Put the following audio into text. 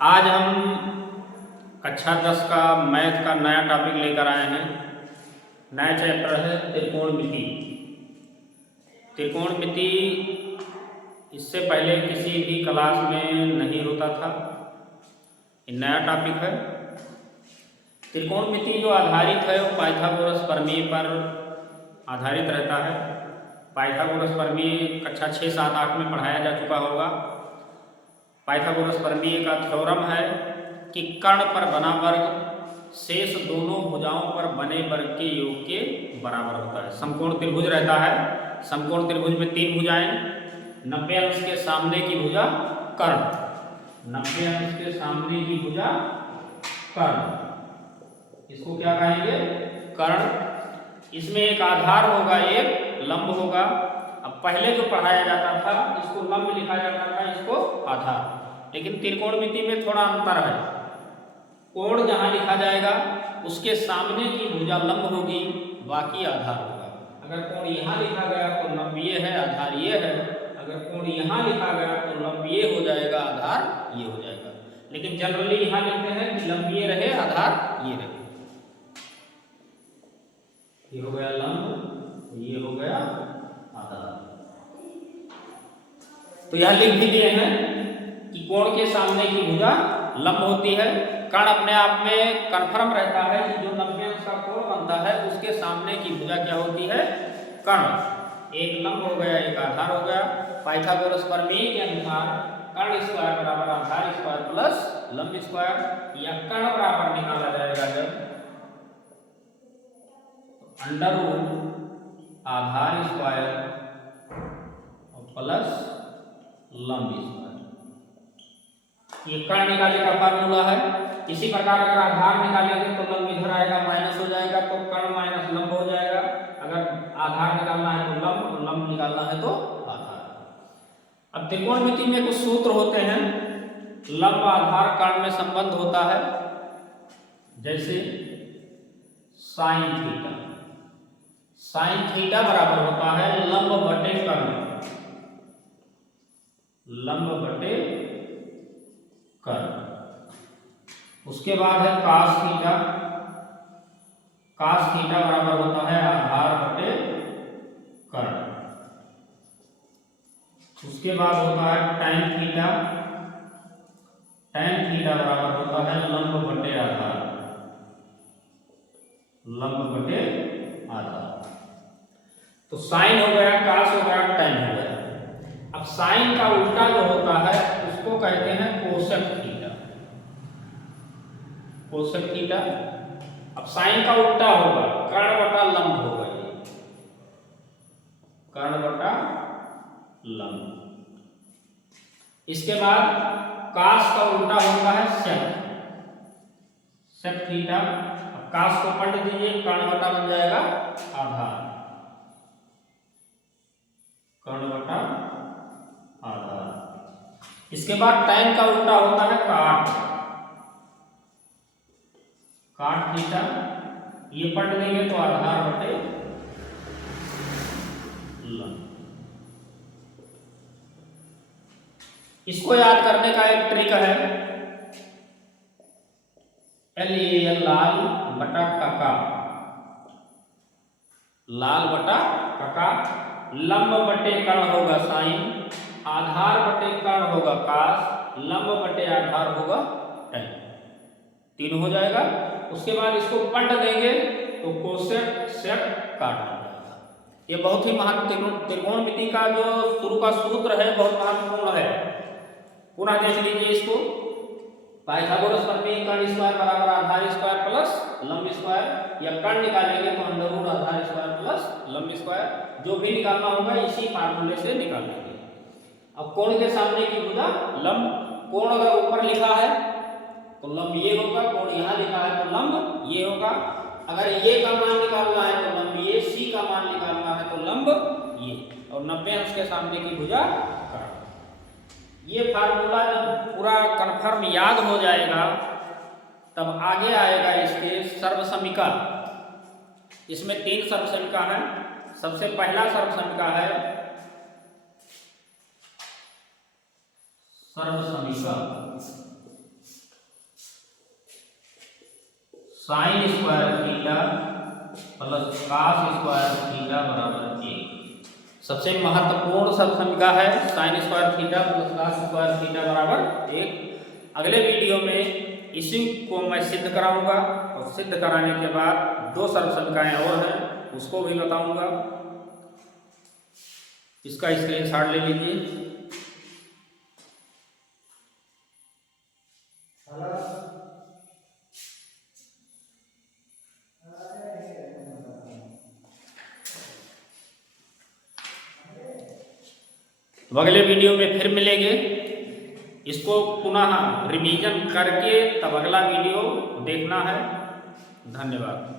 आज हम कक्षा 10 का मैथ का नया टॉपिक लेकर आए हैं। नया चैप्टर है त्रिकोणमिति। त्रिकोणमिति इससे पहले किसी भी क्लास में नहीं होता था, ये नया टॉपिक है। त्रिकोणमिति जो आधारित है वो पाइथागोरस प्रमेय पर आधारित रहता है। पाइथागोरस प्रमेय कक्षा 6, 7, 8 में पढ़ाया जा चुका होगा। पाइथागोरस प्रमेय का थ्योरम है कि कर्ण पर बना वर्ग शेष दोनों भुजाओं पर बने वर्ग के योग के बराबर होता है। समकोण त्रिभुज रहता है। समकोण त्रिभुज में 3 भुजाएं, 90 अंश के सामने की भुजा कर्ण, 90 अंश के सामने की भुजा कर्ण, इसको क्या कहेंगे? कर्ण। इसमें एक आधार होगा, एक लंब होगा। अब पहले जो पढ़ाया जाता था इसको लंब लिखा जाता था, इसको आधार। लेकिन त्रिकोणमिति में थोड़ा अंतर है। कोण जहां लिखा जाएगा उसके सामने की भुजा लंब होगी, बाकी आधार होगा। अगर कोण यहाँ लिखा गया तो लंब ये है, आधार ये है। अगर कोण यहाँ लिखा गया तो लंब ये हो जाएगा, आधार ये हो जाएगा। लेकिन जनरली यहाँ लिखते हैं कि लंब ये रहे, आधार ये रहे। ये हो गया लंब, ये हो गया आधार। तो यह लिख भी दिए हैं कि कोण के सामने की भुजा लंब होती है। कर्ण अपने आप में कन्फर्म रहता है कि जो 90 अंश का कोण बनता है उसके सामने की भुजा क्या होती है? कर्ण। एक लंब हो गया, एक आधार हो गया। पाइथागोरस प्रमेय के अनुसार कर्ण स्क्वायर बराबर आधार स्क्वायर प्लस लंब स्क्वायर, या कर्ण बराबर निकाला जाएगा जब अंडर रूट आधार स्क्वायर प्लस लंब स्क्वायर। ये कर्ण निकालने का फार्मूला है। इसी प्रकार अगर आधार निकालेंगे तो लंब इधर आएगा, माइनस हो जाएगा, तो कर्ण माइनस लंब हो जाएगा। अगर आधार निकालना है तो लंब, और लंब निकालना है तो आधार। अब त्रिकोणमिति में कुछ सूत्र होते हैं। लंब आधार कर्ण में संबंध होता है, जैसे साइन थीटा। साइन थीटा बराबर होता है लंब बटे कर्ण, लंब बटे कर्ण। उसके बाद है cos थीटा। cos थीटा बराबर होता है आधार बटे कर्ण। उसके बाद होता है tan थीटा। tan थीटा बराबर होता है लंब बटे आधार, लंब बटे आधार। तो साइन हो गया, cos हो गया, tan हो गया। अब साइन का उल्टा जो होता है उसको कहते हैं कोसेक थीटा। Cosec theta. अब साइन का उल्टा होगा, कर्ण बटा लंब होगा, ये कर्ण बटा लंब। इसके बाद cos का उल्टा होता है सेक, सेक थीटा। अब cos को पलट दीजिए, कर्ण बटा बन जाएगा आधार, कर्ण बटा आधार। इसके बाद tan का उल्टा होता है काट, काट थीटा। ये पलट देंगे तो आधार बटे लंब। इसको याद करने का एक ट्रिक है, LAL लाल बटा काका, लाल बटा काका। लंब बटे कर्ण होगा साइन, आधार बटे कर्ण होगा cos, लंब बटे आधार होगा tan। 3 हो जाएगा। उसके बाद इसको पलट देंगे तो कोसेक सेक काट बन जाएगा। ये बहुत ही महत्वपूर्ण त्रिकोणमिति का जो शुरू का सूत्र है, बहुत महत्वपूर्ण है। पुनः देख लीजिए इसको। पाइथागोरस प्रमेय कर्ण स्क्वायर बराबर आधार स्क्वायर प्लस लंब स्क्वायर, या कर्ण निकालेंगे तो अंडर रूट आधार स्क्वायर प्लस लंब स्क्वायर। जो भी निकालना होगा इसी फार्मूले से निकाल लेंगे। अब कोण के सामने की भुजा लंब। कोण अगर ऊपर लिखा है तो लंब ये होगा, कोण यहाँ लिखा है तो लंब ये होगा। अगर ये का मान निकालना है तो लंब ये, सी का मान निकालना है तो लंब ये, और 90 अंश के सामने की भुजा कर्ण। ये फार्मूला जब पूरा कन्फर्म याद हो जाएगा तब आगे आएगा इसके सर्वसमीका। इसमें 3 सर्वसमीका है। सबसे पहला सर्वसमीका है सर्वसमीका। Sine square theta plus cos square theta बराबर 1। सबसे महत्वपूर्ण समीकरण है sine square theta plus cos square theta बराबर 1। अगले वीडियो में इसी को मैं सिद्ध कराऊंगा और सिद्ध कराने के बाद दो सरल समीकरण और हैं उसको भी बताऊंगा। इसका स्क्रीनशॉट ले लीजिए। तो अगले वीडियो में फिर मिलेंगे। इसको पुनः रिवीजन करके तब अगला वीडियो देखना है। धन्यवाद।